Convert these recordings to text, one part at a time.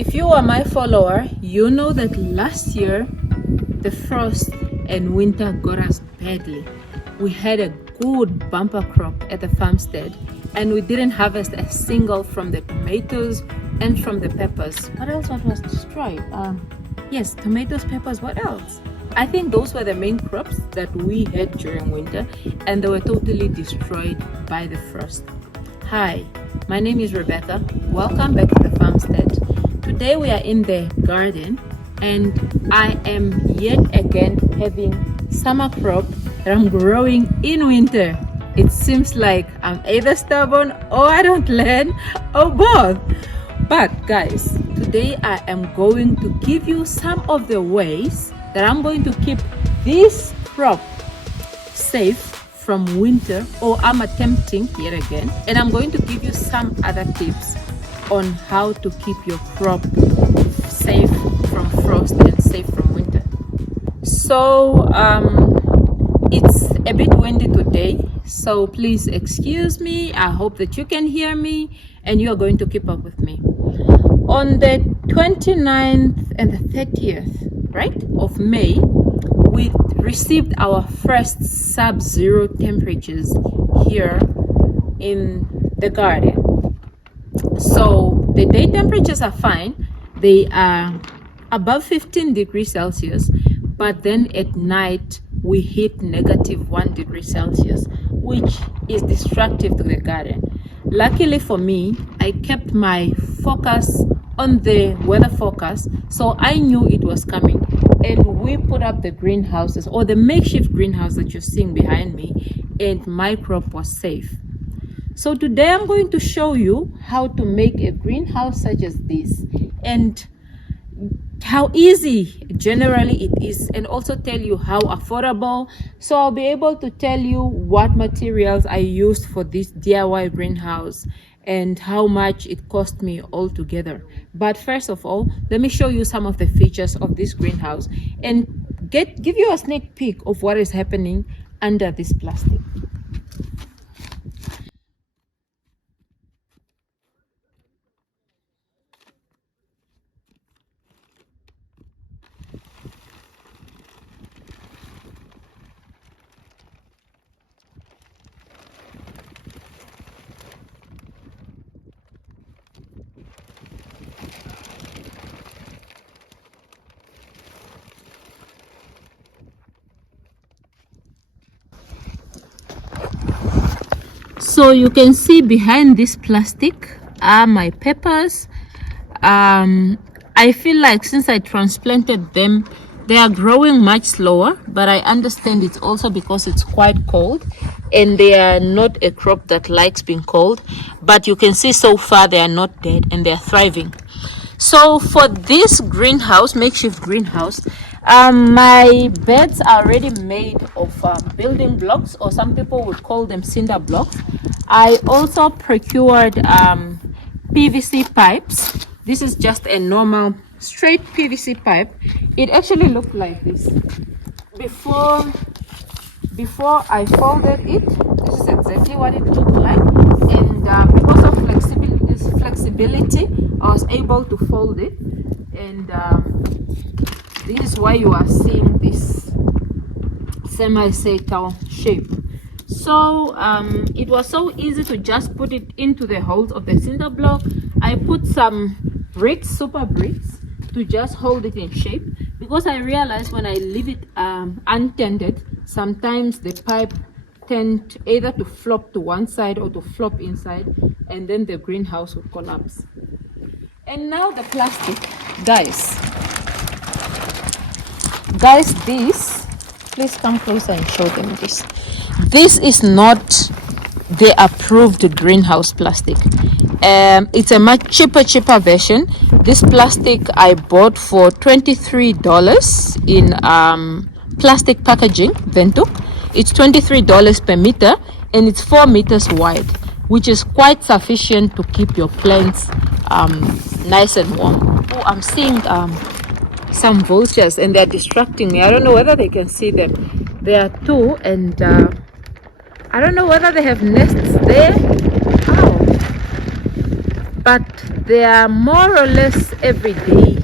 If you are my follower, you know that last year the frost and winter got us badly. We had a good bumper crop at the farmstead and we didn't harvest a single from the tomatoes and from the peppers. What was destroyed? Yes, tomatoes, peppers, what else? I think those were the main crops that we had during winter and they were totally destroyed by the frost. Hi, my name is Rebecca. Welcome back to the farmstead. Today we are in the garden and I am yet again having summer crop that I'm growing in winter. It seems like I'm either stubborn or I don't learn or both. But guys, today I am going to give you some of the ways that I'm going to keep this crop safe from winter, or I'm attempting yet again, and I'm going to give you some other tips on how to keep your crop safe from frost and safe from winter. So it's a bit windy today, so please excuse me. I hope that you can hear me and you are going to keep up with me. On the 29th and the 30th, right, of May, we received our first sub-zero temperatures here in the garden. So the day temperatures are fine. They are above 15 degrees Celsius, but then at night we hit -1 degree Celsius, which is destructive to the garden. Luckily for me, I kept my focus on the weather forecast, so I knew it was coming, and we put up the greenhouses, or the makeshift greenhouse that you're seeing behind me, and my crop was safe. So today I'm going to show you how to make a greenhouse such as this and how easy generally it is, and also tell you how affordable. So I'll be able to tell you what materials I used for this DIY greenhouse and how much it cost me altogether. But first of all, let me show you some of the features of this greenhouse and give you a sneak peek of what is happening under this plastic. So you can see behind this plastic are my peppers. I feel like since I transplanted them, they are growing much slower, but I understand it's also because it's quite cold and they are not a crop that likes being cold. But you can see so far they are not dead and they are thriving. So for this greenhouse, makeshift greenhouse, my beds are already made of building blocks, or some people would call them cinder blocks. I also procured PVC pipes. This is just a normal straight PVC pipe. It actually looked like this. Before I folded it, this is exactly what it looked like. And because of flexibility, I was able to fold it. And this is why you are seeing this semicircle shape. So it was so easy to just put it into the holes of the cinder block. I put some bricks, super bricks, to just hold it in shape, because I realized when I leave it untended, sometimes the pipe tend either to flop to one side or to flop inside, and then the greenhouse would collapse. And now the plastic, guys, this, please come closer and show them this. This is not the approved greenhouse plastic. It's a much cheaper version. This plastic I bought for $23 in plastic packaging, Ventuc. It's $23 per meter and it's 4 meters wide, which is quite sufficient to keep your plants nice and warm. Oh, I'm seeing some vultures and they're distracting me. I don't know whether they can see them. There are two, and I don't know whether they have nests there. Ow. but they are more or less every day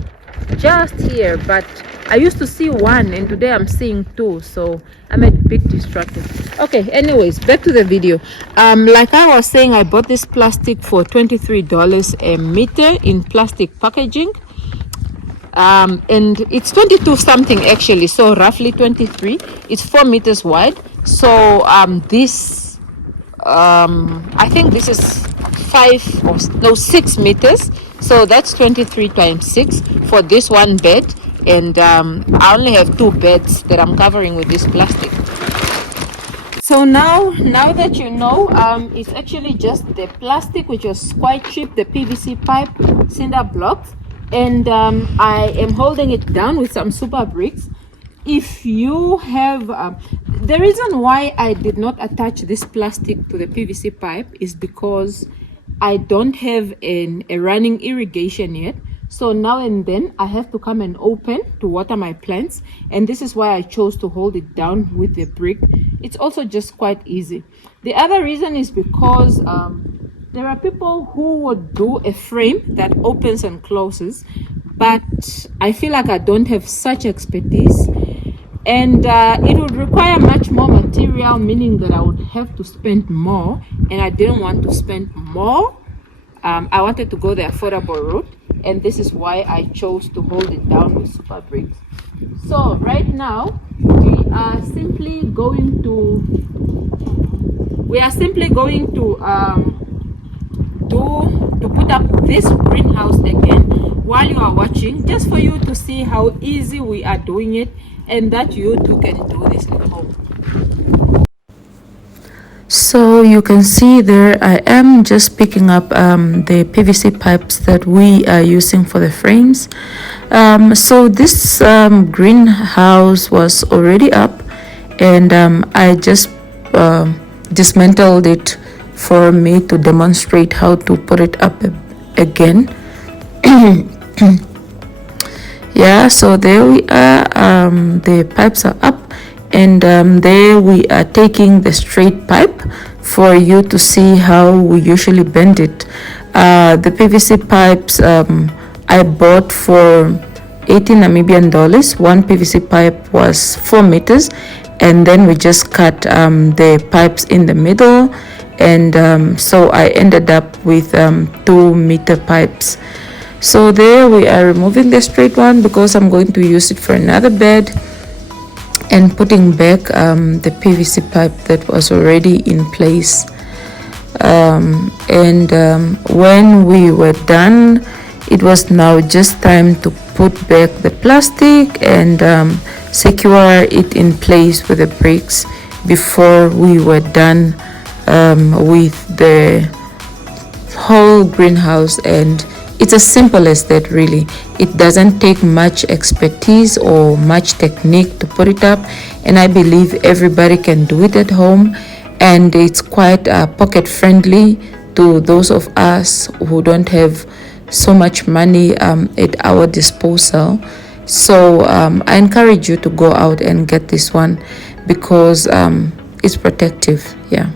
just here. But I used to see one and today I'm seeing two, so I'm a bit distracted. Okay, anyways, back to the video. Like I was saying, I bought this plastic for $23 a meter in plastic packaging, and it's 22 something actually, so roughly 23. It's 4 meters wide. So this I think this is 6 meters, so that's 23 times 6 for this one bed. And I only have 2 beds that I'm covering with this plastic. So now that you know, it's actually just the plastic, which was quite cheap, the PVC pipe, cinder blocks, and I am holding it down with some super bricks. If you have the reason why I did not attach this plastic to the PVC pipe is because I don't have a running irrigation yet. So now and then I have to come and open to water my plants, and this is why I chose to hold it down with the brick. It's also just quite easy. The other reason is because there are people who would do a frame that opens and closes, but I feel like I don't have such expertise, and it would require much more material, meaning that I would have to spend more, and I didn't want to spend more. I wanted to go the affordable route, and this is why I chose to hold it down with super bricks. So right now we are simply going to put up this greenhouse again while you are watching, just for you to see how easy we are doing it, and that you too can do this at home. So you can see there I am just picking up the PVC pipes that we are using for the frames. So this greenhouse was already up, and I just dismantled it for me to demonstrate how to put it up again. Yeah, so there we are. The pipes are up, and there we are taking the straight pipe for you to see how we usually bend it. The PVC pipes I bought for 18 Namibian dollars. One PVC pipe was 4 meters, and then we just cut the pipes in the middle, and so I ended up with 2 meter pipes. So there we are removing the straight one because I'm going to use it for another bed, and putting back the PVC pipe that was already in place. When we were done, it was now just time to put back the plastic and secure it in place with the bricks before we were done with the whole greenhouse. And it's as simple as that, really. It doesn't take much expertise or much technique to put it up, and I believe everybody can do it at home, and it's quite pocket friendly to those of us who don't have so much money at our disposal. So I encourage you to go out and get this one because it's protective. Yeah.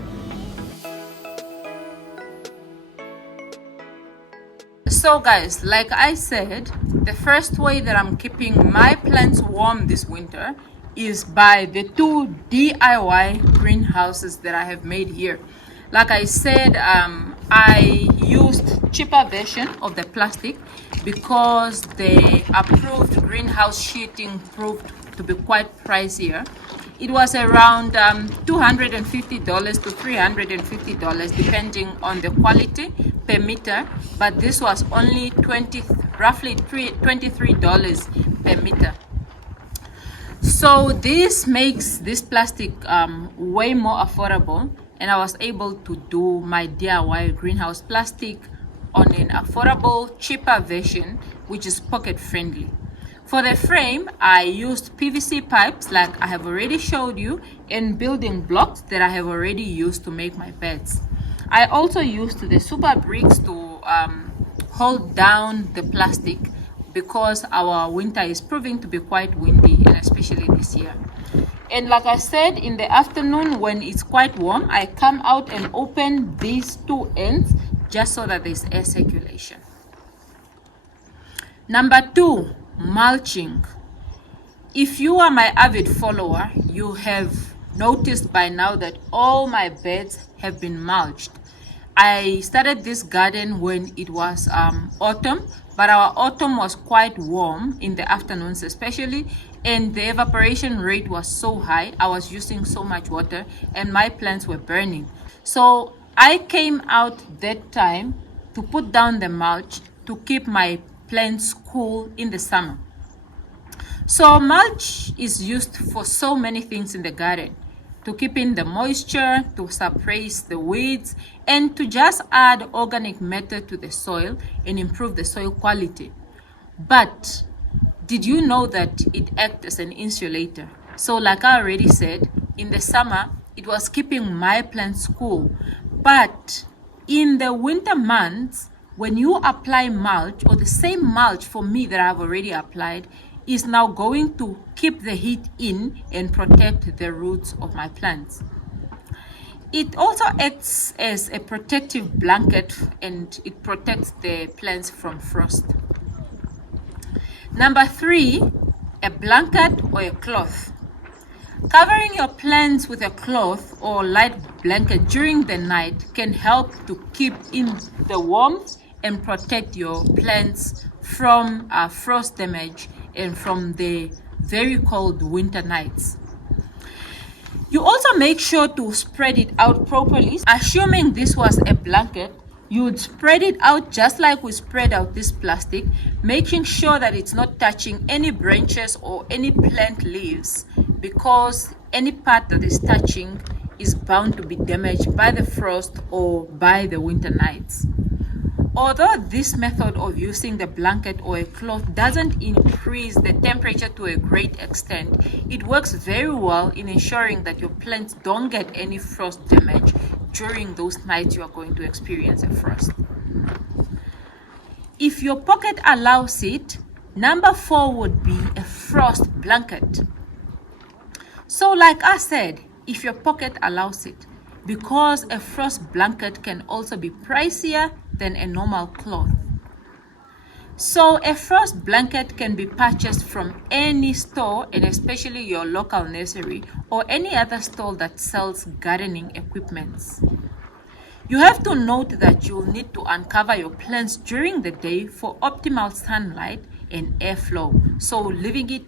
So guys, like I said, the first way that I'm keeping my plants warm this winter is by the 2 DIY greenhouses that I have made here. Like I said, I used cheaper version of the plastic because the approved greenhouse sheeting proved to be quite pricier. It was around $250 to $350 depending on the quality per meter, but this was only roughly $23 per meter. So this makes this plastic way more affordable, and I was able to do my DIY greenhouse plastic on an affordable, cheaper version, which is pocket friendly. For the frame, I used PVC pipes like I have already showed you, and building blocks that I have already used to make my beds. I also used the super bricks to hold down the plastic because our winter is proving to be quite windy, and especially this year. And like I said, in the afternoon when it's quite warm, I come out and open these 2 ends just so that there's air circulation. Number 2, mulching. If you are my avid follower, you have noticed by now that all my beds have been mulched. I started this garden when it was autumn, but our autumn was quite warm in the afternoons especially, and the evaporation rate was so high. I was using so much water and my plants were burning. So I came out that time to put down the mulch to keep my plants cool in the summer. So mulch is used for so many things in the garden: to keep in the moisture, to suppress the weeds, and to just add organic matter to the soil and improve the soil quality. But did you know that it acts as an insulator? So like I already said, in the summer, it was keeping my plants cool. But in the winter months, when you apply mulch, or the same mulch for me that I've already applied, is now going to keep the heat in and protect the roots of my plants. It also acts as a protective blanket and it protects the plants from frost. Number 3, a blanket or a cloth. Covering your plants with a cloth or light blanket during the night can help to keep in the warmth and protect your plants from frost damage and from the very cold winter nights. You also make sure to spread it out properly. Assuming this was a blanket, you would spread it out just like we spread out this plastic, making sure that it's not touching any branches or any plant leaves, because any part that is touching is bound to be damaged by the frost or by the winter nights. Although this method of using the blanket or a cloth doesn't increase the temperature to a great extent, it works very well in ensuring that your plants don't get any frost damage during those nights you are going to experience a frost. If your pocket allows it, number 4 would be a frost blanket. So like I said, if your pocket allows it, because a frost blanket can also be pricier than a normal cloth. So a frost blanket can be purchased from any store, and especially your local nursery or any other store that sells gardening equipments. You have to note that you will need to uncover your plants during the day for optimal sunlight and airflow. So leaving it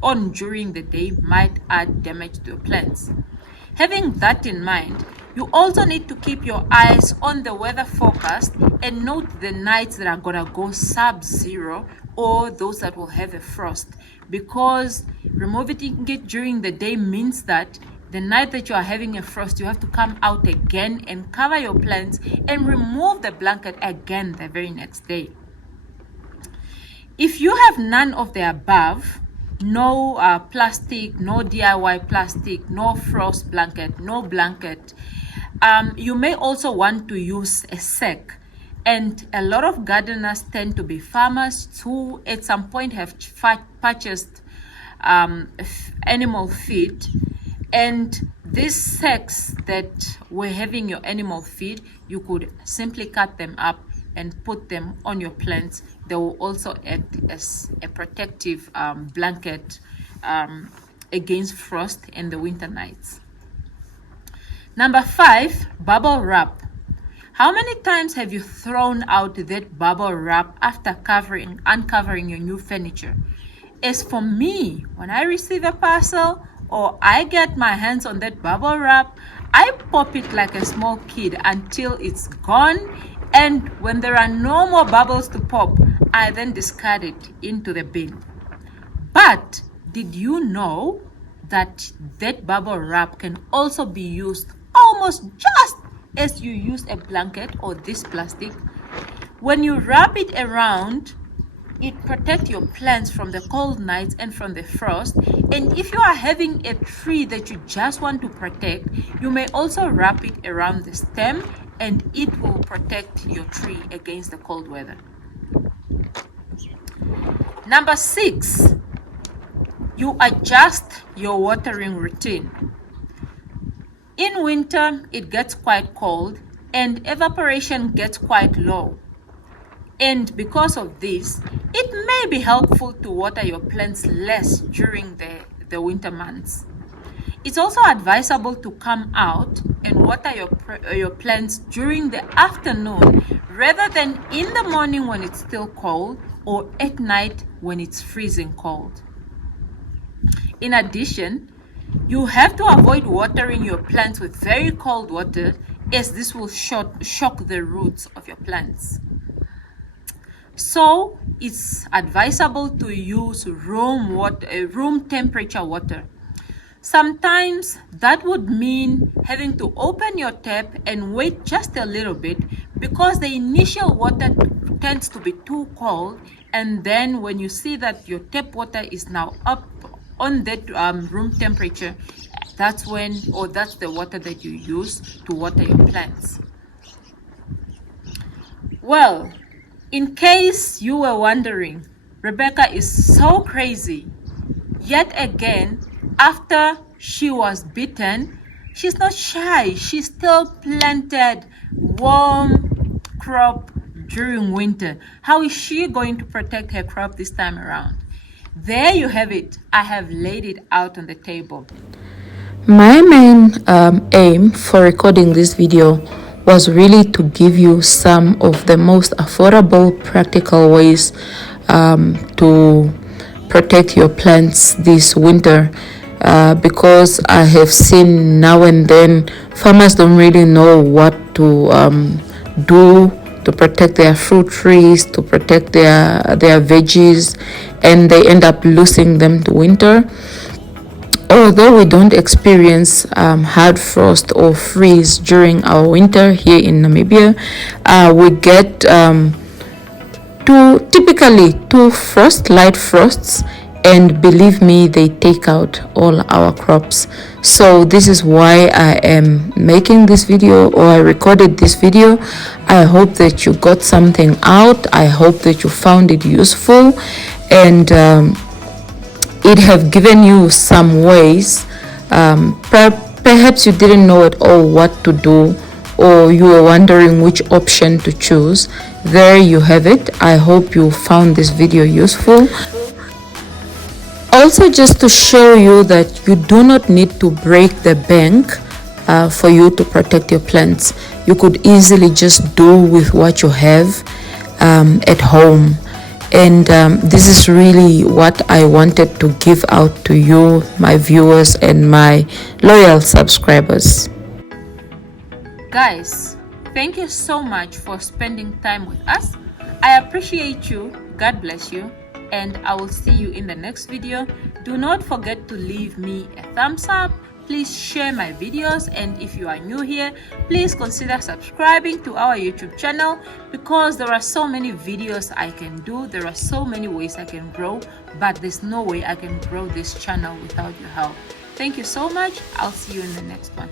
on during the day might add damage to your plants. Having that in mind, you also need to keep your eyes on the weather forecast and note the nights that are gonna go sub-zero or those that will have a frost, because removing it during the day means that the night that you are having a frost, you have to come out again and cover your plants and remove the blanket again the very next day. If you have none of the above, no plastic, no DIY plastic, no frost blanket, no blanket, you may also want to use a sack. And a lot of gardeners tend to be farmers who at some point have purchased animal feed, and these sacks that were having your animal feed, you could simply cut them up and put them on your plants. They will also act as a protective blanket against frost in the winter nights. Number 5, bubble wrap. How many times have you thrown out that bubble wrap after uncovering your new furniture? As for me, when I receive a parcel or I get my hands on that bubble wrap, I pop it like a small kid until it's gone, and when there are no more bubbles to pop, I then discard it into the bin. But did you know that that bubble wrap can also be used almost just as you use a blanket or this plastic? When you wrap it around, it protects your plants from the cold nights and from the frost. And if you are having a tree that you just want to protect, you may also wrap it around the stem, and it will protect your tree against the cold weather. Number 6, you adjust your watering routine. In winter, it gets quite cold, and evaporation gets quite low. And because of this, it may be helpful to water your plants less during the winter months. It's also advisable to come out and water your plants during the afternoon rather than in the morning when it's still cold or at night when it's freezing cold. In addition, you have to avoid watering your plants with very cold water, as this will shock the roots of your plants. So it's advisable to use room temperature water. Sometimes that would mean having to open your tap and wait just a little bit, because the initial water tends to be too cold, and then when you see that your tap water is now up on that room temperature, that's the water that you use to water your plants. Well, in case you were wondering, Rebecca is so crazy. Yet again, after she was bitten, she's not shy. She still planted warm crop during winter. How is she going to protect her crop this time around? There you have it. I have laid it out on the table. My main aim for recording this video was really to give you some of the most affordable, practical ways to protect your plants this winter, because I have seen now and then farmers don't really know what to do to protect their fruit trees, to protect their veggies, and they end up losing them to winter. Although we don't experience hard frost or freeze during our winter here in Namibia, we get typically two light frosts, and believe me, they take out all our crops. So this is why I am making this video, or I recorded this video. I hope that you got something out. I hope that you found it useful, and it have given you some ways. Perhaps you didn't know at all what to do, or you were wondering which option to choose. There you have it. I hope you found this video useful. Also, just to show you that you do not need to break the bank for you to protect your plants. You could easily just do with what you have at home. And this is really what I wanted to give out to you, my viewers and my loyal subscribers. Guys, thank you so much for spending time with us. I appreciate you. God bless you. And I will see you in the next video. Do not forget to leave me a thumbs up. Please share my videos, and if you are new here, please consider subscribing to our YouTube channel, because there are so many videos I can do. There are so many ways I can grow, but there's no way I can grow this channel without your help. Thank you so much. I'll see you in the next one.